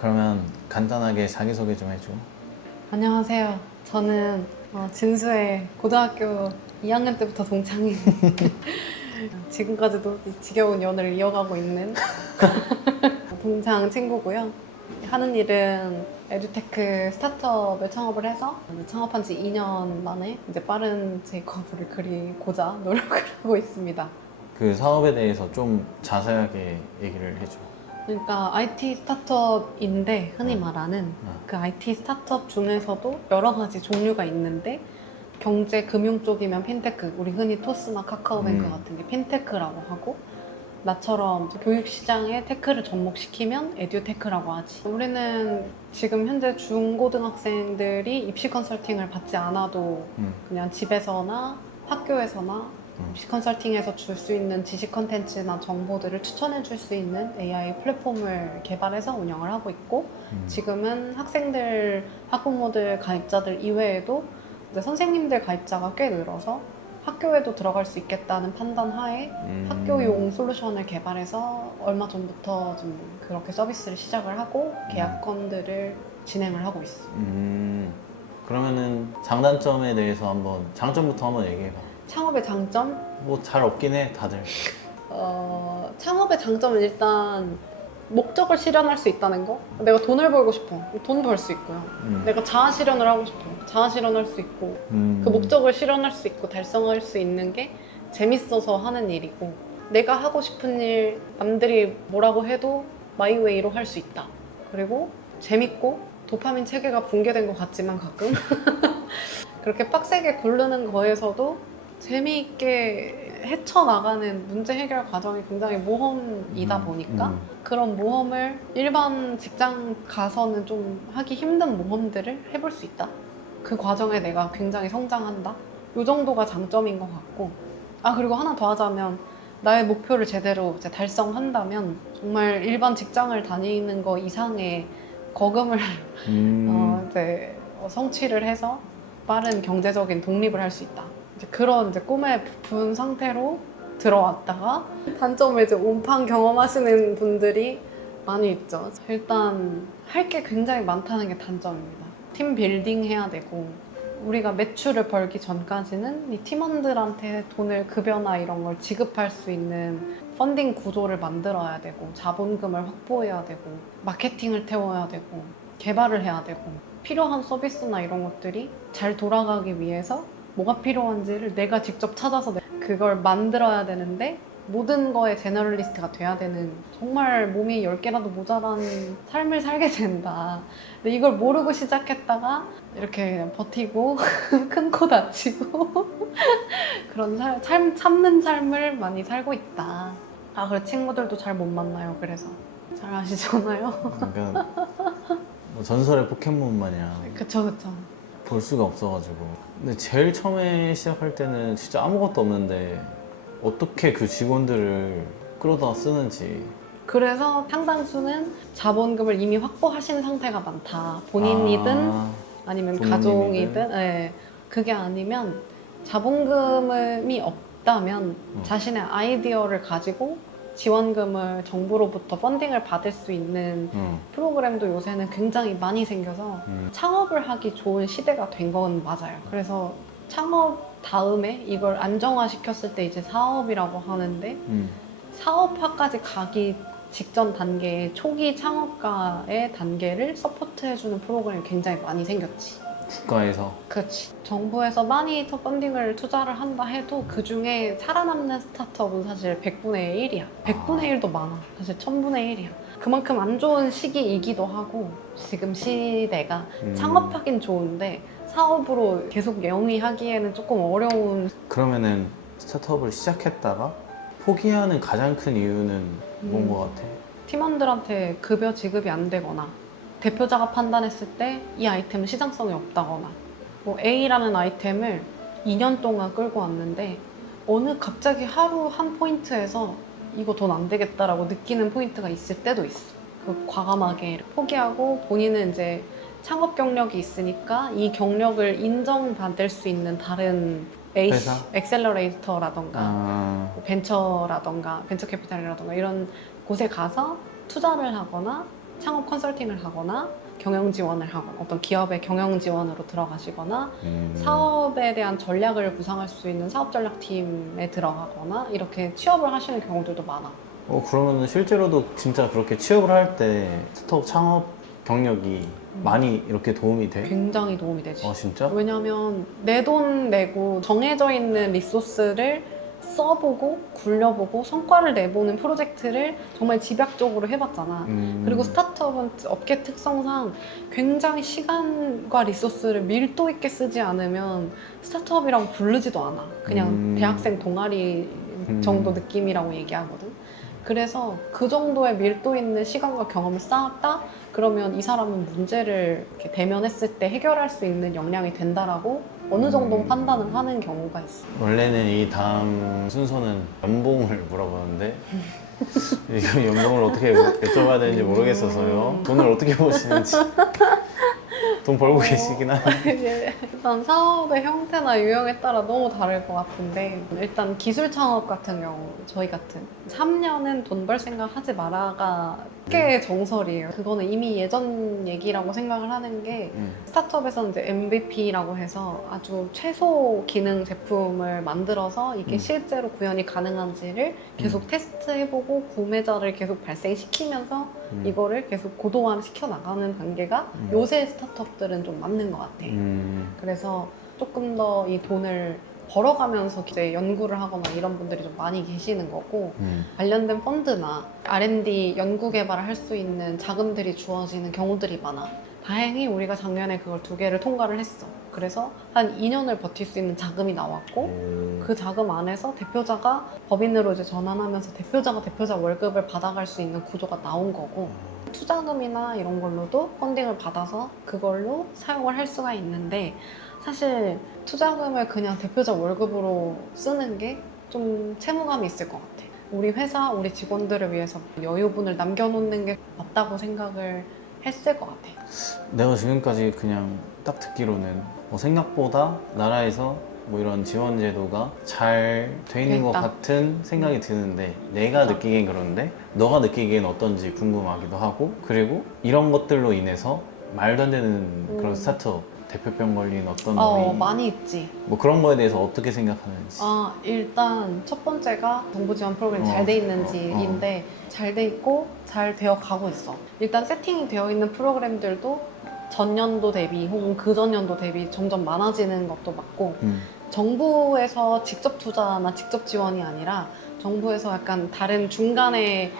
그러면 간단하게 자기소개 좀 해줘. 안녕하세요. 저는 진수의 고등학교 2학년 때부터 동창인 지금까지도 이 지겨운 연을 이어가고 있는 동창 친구고요. 하는 일은 에듀테크 스타트업을 창업을 해서 창업한 지 2년 만에 이제 빠른 제이콥을 그리고자 노력을 하고 있습니다. 그 사업에 대해서 좀 자세하게 얘기를 해줘. 그러니까 IT 스타트업인데 흔히 말하는 그 IT 스타트업 중에서도 여러 가지 종류가 있는데 경제 금융 쪽이면 핀테크, 우리 흔히 토스나 카카오뱅크 같은 게 핀테크라고 하고 나처럼 교육 시장에 테크를 접목시키면 에듀테크라고 하지. 우리는 지금 현재 중고등학생들이 입시 컨설팅을 받지 않아도 그냥 집에서나 학교에서나 입시 컨설팅에서 줄 수 있는 지식 컨텐츠나 정보들을 추천해 줄 수 있는 AI 플랫폼을 개발해서 운영을 하고 있고 지금은 학생들, 학부모들, 가입자들 이외에도 이제 선생님들 가입자가 꽤 늘어서 학교에도 들어갈 수 있겠다는 판단 하에 학교용 솔루션을 개발해서 얼마 전부터 좀 그렇게 서비스를 시작을 하고 계약건들을 진행을 하고 있어. 그러면은 장단점에 대해서 장점부터 한번 얘기해봐. 창업의 장점? 뭐 잘 없긴 해, 다들. 창업의 장점은 일단 목적을 실현할 수 있다는 거. 내가 돈을 벌고 싶어. 돈 벌 수 있고요. 내가 자아 실현을 하고 싶어. 자아 실현할 수 있고 그 목적을 실현할 수 있고 달성할 수 있는 게 재밌어서 하는 일이고 내가 하고 싶은 일 남들이 뭐라고 해도 마이웨이로 할 수 있다. 그리고 재밌고 도파민 체계가 붕괴된 것 같지만 가끔 그렇게 빡세게 굴르는 거에서도 재미있게 헤쳐나가는 문제 해결 과정이 굉장히 모험이다 보니까 그런 모험을 일반 직장 가서는 좀 하기 힘든 모험들을 해볼 수 있다. 그 과정에 내가 굉장히 성장한다. 이 정도가 장점인 것 같고 그리고 하나 더 하자면 나의 목표를 제대로 이제 달성한다면 정말 일반 직장을 다니는 거 이상의 거금을 이제 성취를 해서 빠른 경제적인 독립을 할 수 있다. 이제 그런 이제 꿈에 부푼 상태로 들어왔다가 단점을 이제 온판 경험하시는 분들이 많이 있죠. 일단 할 게 굉장히 많다는 게 단점입니다. 팀 빌딩 해야 되고 우리가 매출을 벌기 전까지는 이 팀원들한테 돈을 급여나 이런 걸 지급할 수 있는 펀딩 구조를 만들어야 되고 자본금을 확보해야 되고 마케팅을 태워야 되고 개발을 해야 되고 필요한 서비스나 이런 것들이 잘 돌아가기 위해서 뭐가 필요한지를 내가 직접 찾아서 그걸 만들어야 되는데 모든 거에 제너럴리스트가 돼야 되는 정말 몸이 10개라도 모자란 삶을 살게 된다. 근데 이걸 모르고 시작했다가 이렇게 그냥 버티고 큰 코 다치고 그런 참는 삶을 많이 살고 있다. 그래 친구들도 잘 못 만나요. 그래서 잘 아시잖아요. 그러니까 뭐 전설의 포켓몬 마냥 그쵸. 볼 수가 없어가지고. 근데 제일 처음에 시작할 때는 진짜 아무것도 없는데 어떻게 그 직원들을 끌어다 쓰는지. 그래서 상당수는 자본금을 이미 확보하신 상태가 많다. 본인이든 아니면 부모님이든. 가족이든 그게 아니면 자본금이 없다면 자신의 아이디어를 가지고 지원금을 정부로부터 펀딩을 받을 수 있는 프로그램도 요새는 굉장히 많이 생겨서 창업을 하기 좋은 시대가 된 건 맞아요. 그래서 창업 다음에 이걸 안정화시켰을 때 이제 사업이라고 하는데 사업화까지 가기 직전 단계의 초기 창업가의 단계를 서포트해주는 프로그램이 굉장히 많이 생겼지. 국가에서. 그렇지. 정부에서 많이 펀딩을 투자를 한다 해도 그 중에 살아남는 스타트업은 사실 100분의 1이야. 100분의 1도 많아. 사실 1000분의 1이야. 그만큼 안 좋은 시기이기도 하고 지금 시대가 창업하긴 좋은데 사업으로 계속 영위하기에는 조금 어려운. 그러면은 스타트업을 시작했다가 포기하는 가장 큰 이유는 뭔 것 같아? 팀원들한테 급여 지급이 안 되거나 대표자가 판단했을 때 이 아이템은 시장성이 없다거나 뭐 A라는 아이템을 2년 동안 끌고 왔는데 어느 갑자기 하루 한 포인트에서 이거 돈 안 되겠다라고 느끼는 포인트가 있을 때도 있어. 그 과감하게 포기하고 본인은 이제 창업 경력이 있으니까 이 경력을 인정받을 수 있는 다른 회사? 엑셀러레이터라던가 벤처라던가 벤처 캐피탈이라던가 이런 곳에 가서 투자를 하거나 창업 컨설팅을 하거나 경영 지원을 하거나 어떤 기업의 경영 지원으로 들어가시거나 사업에 대한 전략을 구상할 수 있는 사업 전략팀에 들어가거나 이렇게 취업을 하시는 경우들도 많아. 그러면 실제로도 진짜 그렇게 취업을 할 때 스타트업 창업 경력이 많이 이렇게 도움이 돼? 굉장히 도움이 되지. 진짜? 왜냐면 내 돈 내고 정해져 있는 리소스를 써보고 굴려보고 성과를 내보는 프로젝트를 정말 집약적으로 해봤잖아. 그리고 스타트업은 업계 특성상 굉장히 시간과 리소스를 밀도 있게 쓰지 않으면 스타트업이라고 부르지도 않아. 그냥 대학생 동아리 정도 느낌이라고 얘기하거든. 그래서 그 정도의 밀도 있는 시간과 경험을 쌓았다? 그러면 이 사람은 문제를 이렇게 대면했을 때 해결할 수 있는 역량이 된다라고 어느 정도 판단을 하는 경우가 있어. 원래는 이 다음 순서는 연봉을 물어보는데 이 연봉을 어떻게 여쭤봐야 되는지 모르겠어서요. 돈을 어떻게 버시는지. 돈 벌고 계시긴 한데. 일단 사업의 형태나 유형에 따라 너무 다를 것 같은데 일단 기술 창업 같은 경우 저희 같은 3년은 돈 벌 생각 하지 마라가 꽤 정설이에요. 그거는 이미 예전 얘기라고 생각을 하는 게 스타트업에서는 이제 MVP라고 해서 아주 최소 기능 제품을 만들어서 이게 실제로 구현이 가능한지를 계속 테스트해보고 구매자를 계속 발생시키면서 이거를 계속 고도화를 시켜나가는 단계가 요새 스타트업들은 좀 맞는 것 같아. 그래서 조금 더 이 돈을 벌어가면서 이제 연구를 하거나 이런 분들이 좀 많이 계시는 거고 관련된 펀드나 R&D 연구 개발을 할 수 있는 자금들이 주어지는 경우들이 많아. 다행히 우리가 작년에 그걸 2개를 통과를 했어. 그래서 한 2년을 버틸 수 있는 자금이 나왔고 그 자금 안에서 대표자가 법인으로 이제 전환하면서 대표자가 대표자 월급을 받아갈 수 있는 구조가 나온 거고 투자금이나 이런 걸로도 펀딩을 받아서 그걸로 사용을 할 수가 있는데 사실 투자금을 그냥 대표자 월급으로 쓰는 게 좀 채무감이 있을 것 같아. 우리 회사, 우리 직원들을 위해서 여유분을 남겨놓는 게 맞다고 생각을 했을 것 같아. 내가 지금까지 그냥 딱 듣기로는 생각보다 나라에서 이런 지원 제도가 잘 돼 있는 것 같은 생각이 드는데 내가 느끼기엔 그런데 너가 느끼기엔 어떤지 궁금하기도 하고 그리고 이런 것들로 인해서 말도 안 되는 그런 스타트업 대표병 걸린 어떤 놈이 많이 있지. 그런 거에 대해서 어떻게 생각하는지. 일단 첫 번째가 정부 지원 프로그램이 잘 돼 있는지인데 잘 돼 있고 잘 되어 가고 있어. 일단 세팅이 되어 있는 프로그램들도 전년도 대비 혹은 그전년도 대비 점점 많아지는 것도 맞고 정부에서 직접 투자나 직접 지원이 아니라 정부에서 약간 다른 중간에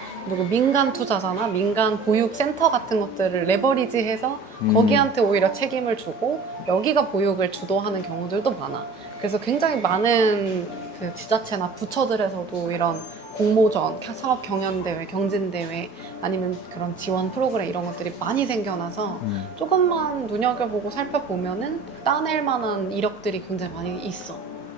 민간 투자자나 민간 보육 센터 같은 것들을 레버리지해서 거기한테 오히려 책임을 주고 여기가 보육을 주도하는 경우들도 많아. 그래서 굉장히 많은 그 지자체나 부처들에서도 이런 공모전, 사업 경연대회, 경진대회 아니면 그런 지원 프로그램 이런 것들이 많이 생겨나서 조금만 눈여겨보고 살펴보면은 따낼 만한 이력들이 굉장히 많이 있어.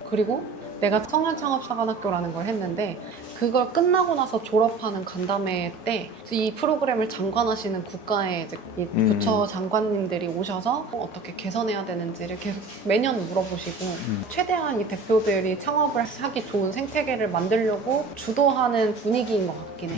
그리고 내가 청년창업사관학교라는 걸 했는데 그걸 끝나고 나서 졸업하는 간담회 때 이 프로그램을 장관하시는 국가의 이제 이 부처 장관님들이 오셔서 어떻게 개선해야 되는지를 계속 매년 물어보시고 최대한 이 대표들이 창업을 하기 좋은 생태계를 만들려고 주도하는 분위기인 것 같긴 해.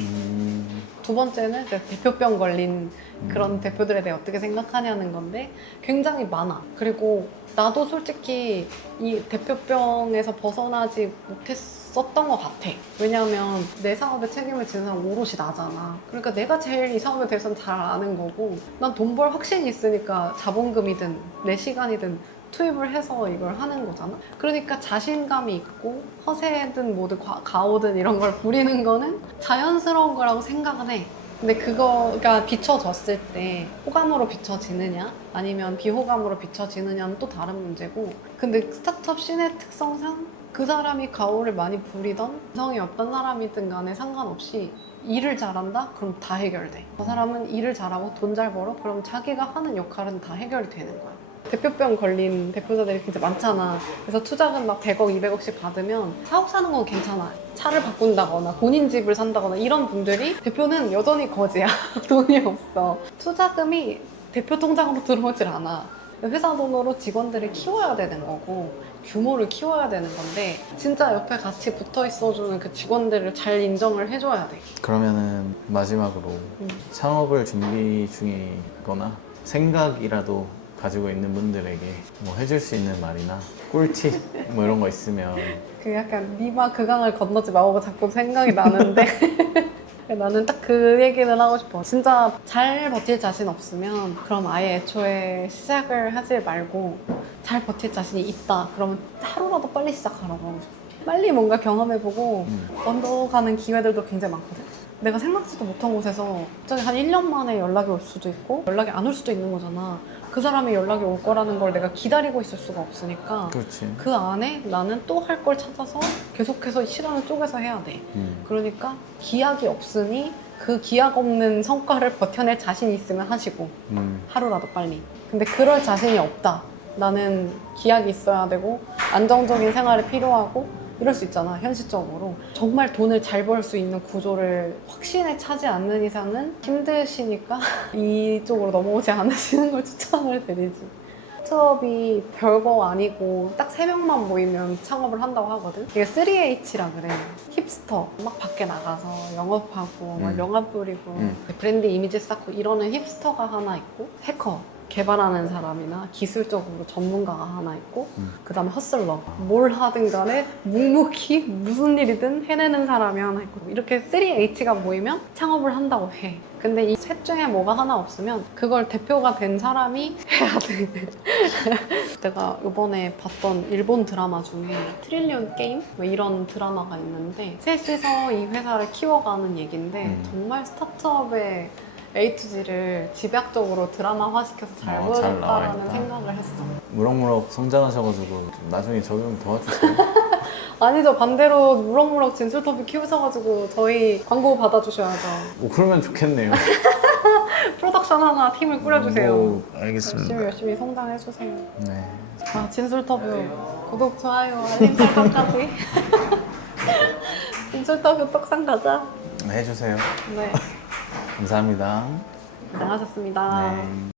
두 번째는 이제 대표병 걸린 그런 대표들에 대해 어떻게 생각하냐는 건데 굉장히 많아. 그리고 나도 솔직히 이 대표병에서 벗어나지 못했었던 것 같아. 왜냐하면 내 사업에 책임을 지는 사람은 오롯이 나잖아. 그러니까 내가 제일 이 사업에 대해서는 잘 아는 거고 난 돈 벌 확신이 있으니까 자본금이든 내 시간이든 투입을 해서 이걸 하는 거잖아. 그러니까 자신감이 있고 허세든 뭐든 가오든 이런 걸 부리는 거는 자연스러운 거라고 생각은 해. 근데 그거가 비춰졌을 때 호감으로 비춰지느냐 아니면 비호감으로 비춰지느냐는 또 다른 문제고 근데 스타트업 씬의 특성상 그 사람이 가오를 많이 부리던 성이 어떤 사람이든 간에 상관없이 일을 잘한다? 그럼 다 해결돼. 그 사람은 일을 잘하고 돈 잘 벌어? 그럼 자기가 하는 역할은 다 해결이 되는 거야. 대표병 걸린 대표자들이 굉장히 많잖아. 그래서 투자금 막 100억, 200억씩 받으면 사업 사는 건 괜찮아. 차를 바꾼다거나 본인 집을 산다거나 이런 분들이 대표는 여전히 거지야. 돈이 없어. 투자금이 대표 통장으로 들어오질 않아. 회사 돈으로 직원들을 키워야 되는 거고 규모를 키워야 되는 건데 진짜 옆에 같이 붙어 있어주는 그 직원들을 잘 인정을 해줘야 돼. 그러면은 마지막으로 창업을 준비 중이거나 생각이라도 가지고 있는 분들에게 뭐 해줄 수 있는 말이나 꿀팁 뭐 이런 거 있으면. 그 약간 니마 그 강을 건너지 마오가 자꾸 생각이 나는데 나는 딱 그 얘기는 하고 싶어. 진짜 잘 버틸 자신 없으면 그럼 아예 애초에 시작을 하지 말고 잘 버틸 자신이 있다. 그러면 하루라도 빨리 시작하라고 하고 싶어. 빨리 뭔가 경험해보고 얻어가는 기회들도 굉장히 많거든. 내가 생각지도 못한 곳에서 갑자기 한 1년 만에 연락이 올 수도 있고 연락이 안 올 수도 있는 거잖아. 그 사람이 연락이 올 거라는 걸 내가 기다리고 있을 수가 없으니까 그렇지. 그 안에 나는 또 할 걸 찾아서 계속해서 시간을 쪼개서 해야 돼. 그러니까 기약이 없으니 그 기약 없는 성과를 버텨낼 자신이 있으면 하시고 하루라도 빨리. 근데 그럴 자신이 없다. 나는 기약이 있어야 되고 안정적인 생활이 필요하고 이럴 수 있잖아. 현실적으로 정말 돈을 잘 벌 수 있는 구조를 확신에 차지 않는 이상은 힘드시니까 이쪽으로 넘어오지 않으시는 걸 추천을 드리지. 스타트업이 별거 아니고 딱 3명만 모이면 창업을 한다고 하거든. 이게 3H라 그래. 힙스터 막 밖에 나가서 영업하고 막 명함 뿌리고 브랜드 이미지 쌓고 이러는 힙스터가 하나 있고, 해커 개발하는 사람이나 기술적으로 전문가가 하나 있고, 그 다음에 허슬러 뭘 하든 간에 묵묵히 무슨 일이든 해내는 사람이 하나 있고, 이렇게 3H가 모이면 창업을 한다고 해. 근데 이 셋 중에 뭐가 하나 없으면 그걸 대표가 된 사람이 해야 돼. 내가 이번에 봤던 일본 드라마 중에 트릴리온 게임? 뭐 이런 드라마가 있는데 셋이서 이 회사를 키워가는 얘기인데 정말 스타트업의 A to G를 집약적으로 드라마화시켜서 잘 잘 보여줬다라는 나와있다. 생각을 했어. 무럭무럭 성장하셔가지고 좀 나중에 적용 도와주세요. 아니죠. 반대로 무럭무럭 진술터비 키우셔가지고 저희 광고 받아주셔야죠. 뭐 그러면 좋겠네요. 프로덕션 하나 팀을 꾸려주세요. 뭐, 알겠습니다. 열심히 성장해주세요. 네. 아, 진술터뷰 구독, 좋아요, 알림 설정까지. 진술터뷰 떡상 가자. 해주세요. 네, 감사합니다. 고생하셨습니다. 네.